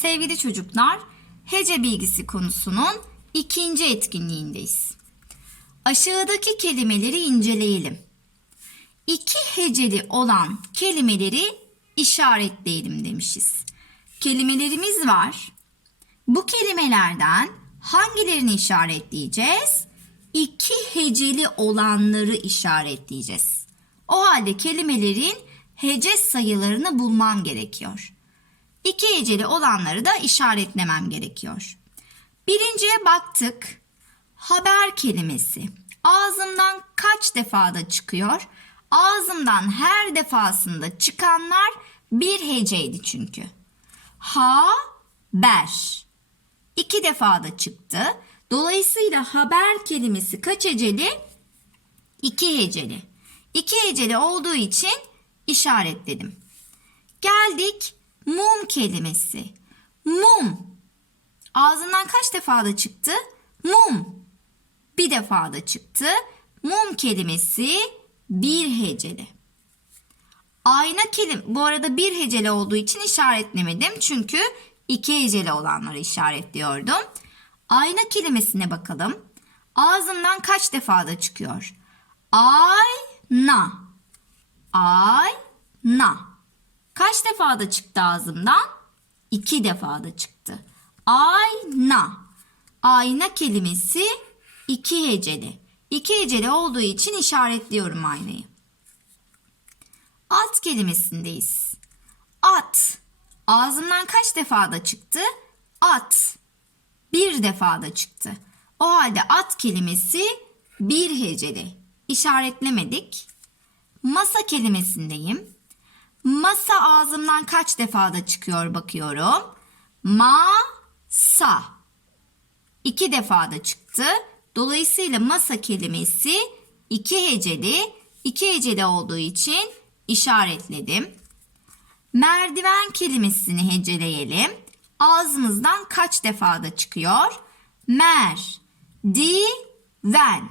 Sevgili çocuklar, hece bilgisi konusunun ikinci etkinliğindeyiz. Aşağıdaki kelimeleri inceleyelim. İki heceli olan kelimeleri işaretleyelim demişiz. Kelimelerimiz var. Bu kelimelerden hangilerini işaretleyeceğiz? İki heceli olanları işaretleyeceğiz. O halde kelimelerin hece sayılarını bulmam gerekiyor. İki heceli olanları da işaretlemem gerekiyor. Birinciye baktık. Haber kelimesi. Ağzımdan kaç defada çıkıyor? Ağzımdan her defasında çıkanlar bir heceydi çünkü. Ha, ber. İki defada çıktı. Dolayısıyla haber kelimesi kaç heceli? İki heceli. İki heceli olduğu için işaretledim. Geldik mum kelimesi. Mum. Ağzından kaç defada çıktı? Mum. Bir defada çıktı. Mum kelimesi bir heceli. Ayna kelim bu arada bir heceli olduğu için işaretlemedim. Çünkü iki heceli olanları işaretliyordum. Ayna kelimesine bakalım. Ağzımdan kaç defada çıkıyor? Ayna. Ayna. Kaç defada çıktı ağzımdan? İki defada çıktı. Ayna. Ayna kelimesi iki heceli. İki heceli olduğu için işaretliyorum aynayı. At kelimesindeyiz. At. Ağzımdan kaç defada çıktı? At. Bir defada çıktı. O halde at kelimesi bir heceli. İşaretlemedik. Masa kelimesindeyim. Masa ağzımdan kaç defada çıkıyor bakıyorum. Masa. İki defada çıktı. Dolayısıyla masa kelimesi iki heceli. iki heceli olduğu için işaretledim. Merdiven kelimesini heceleyelim. Ağzımızdan kaç defada çıkıyor? Mer, di, ven.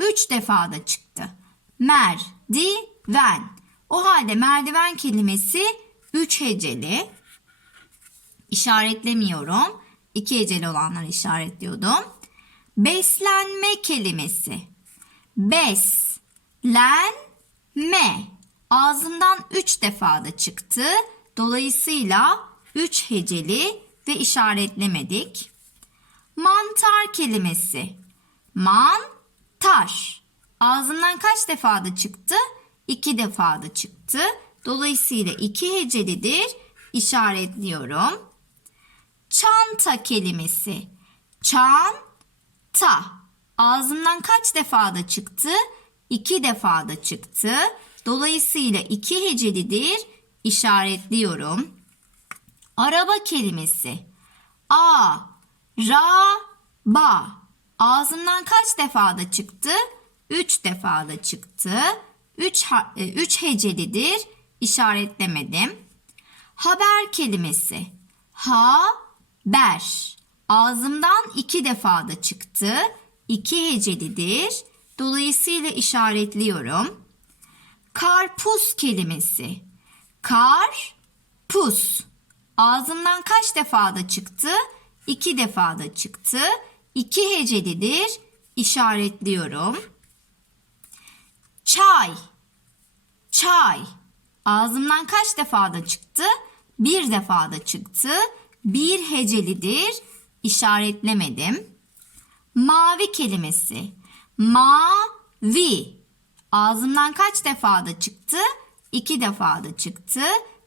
Üç defada çıktı. Mer, di, ven. O halde merdiven kelimesi üç heceli. İşaretlemiyorum. İki heceli olanları işaretliyordum. Beslenme kelimesi. Beslenme. Ağzımdan üç defada çıktı. Dolayısıyla üç heceli ve işaretlemedik. Mantar kelimesi. Mantar. Ağzımdan kaç defada çıktı? İki defada çıktı. Dolayısıyla iki hecelidir. İşaretliyorum. Çanta kelimesi. Çanta. Ağzımdan kaç defada çıktı? İki defada çıktı. Dolayısıyla iki hecelidir. İşaretliyorum. Araba kelimesi. A, ra, ba. Ağzımdan kaç defada çıktı? Üç defada çıktı. Üç, ha- e, üç hecelidir. İşaretlemedim. Haber kelimesi. Ha, ber. Ağzımdan iki defada çıktı. İki hecelidir. Dolayısıyla işaretliyorum. Karpuz kelimesi. Kar, pus. Ağzımdan kaç defada çıktı? İki defada çıktı. İki hecelidir. İşaretliyorum. Çay. Çay. Ağzımdan kaç defada çıktı? Bir defada çıktı. Bir hecelidir. İşaretlemedim. Mavi kelimesi. Mavi. Ağzımdan kaç defada çıktı? İki defada çıktı.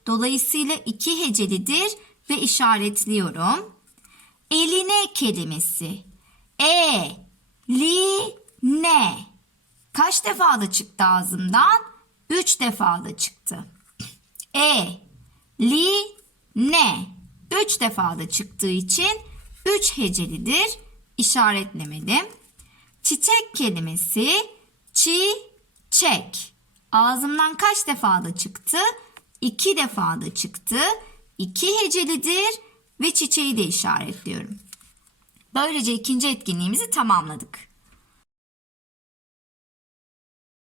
Dolayısıyla iki hecelidir ve işaretliyorum. Eline kelimesi. E, li, ne. Kaç defada çıktı ağzımdan? Üç defada çıktı. E, li, ne. Üç defada çıktığı için üç hecelidir. İşaretlemedim. Çiçek kelimesi çiçek. Ağzımdan kaç defada çıktı? İki defada çıktı. İki hecelidir ve çiçeği de işaretliyorum. Böylece ikinci etkinliğimizi tamamladık.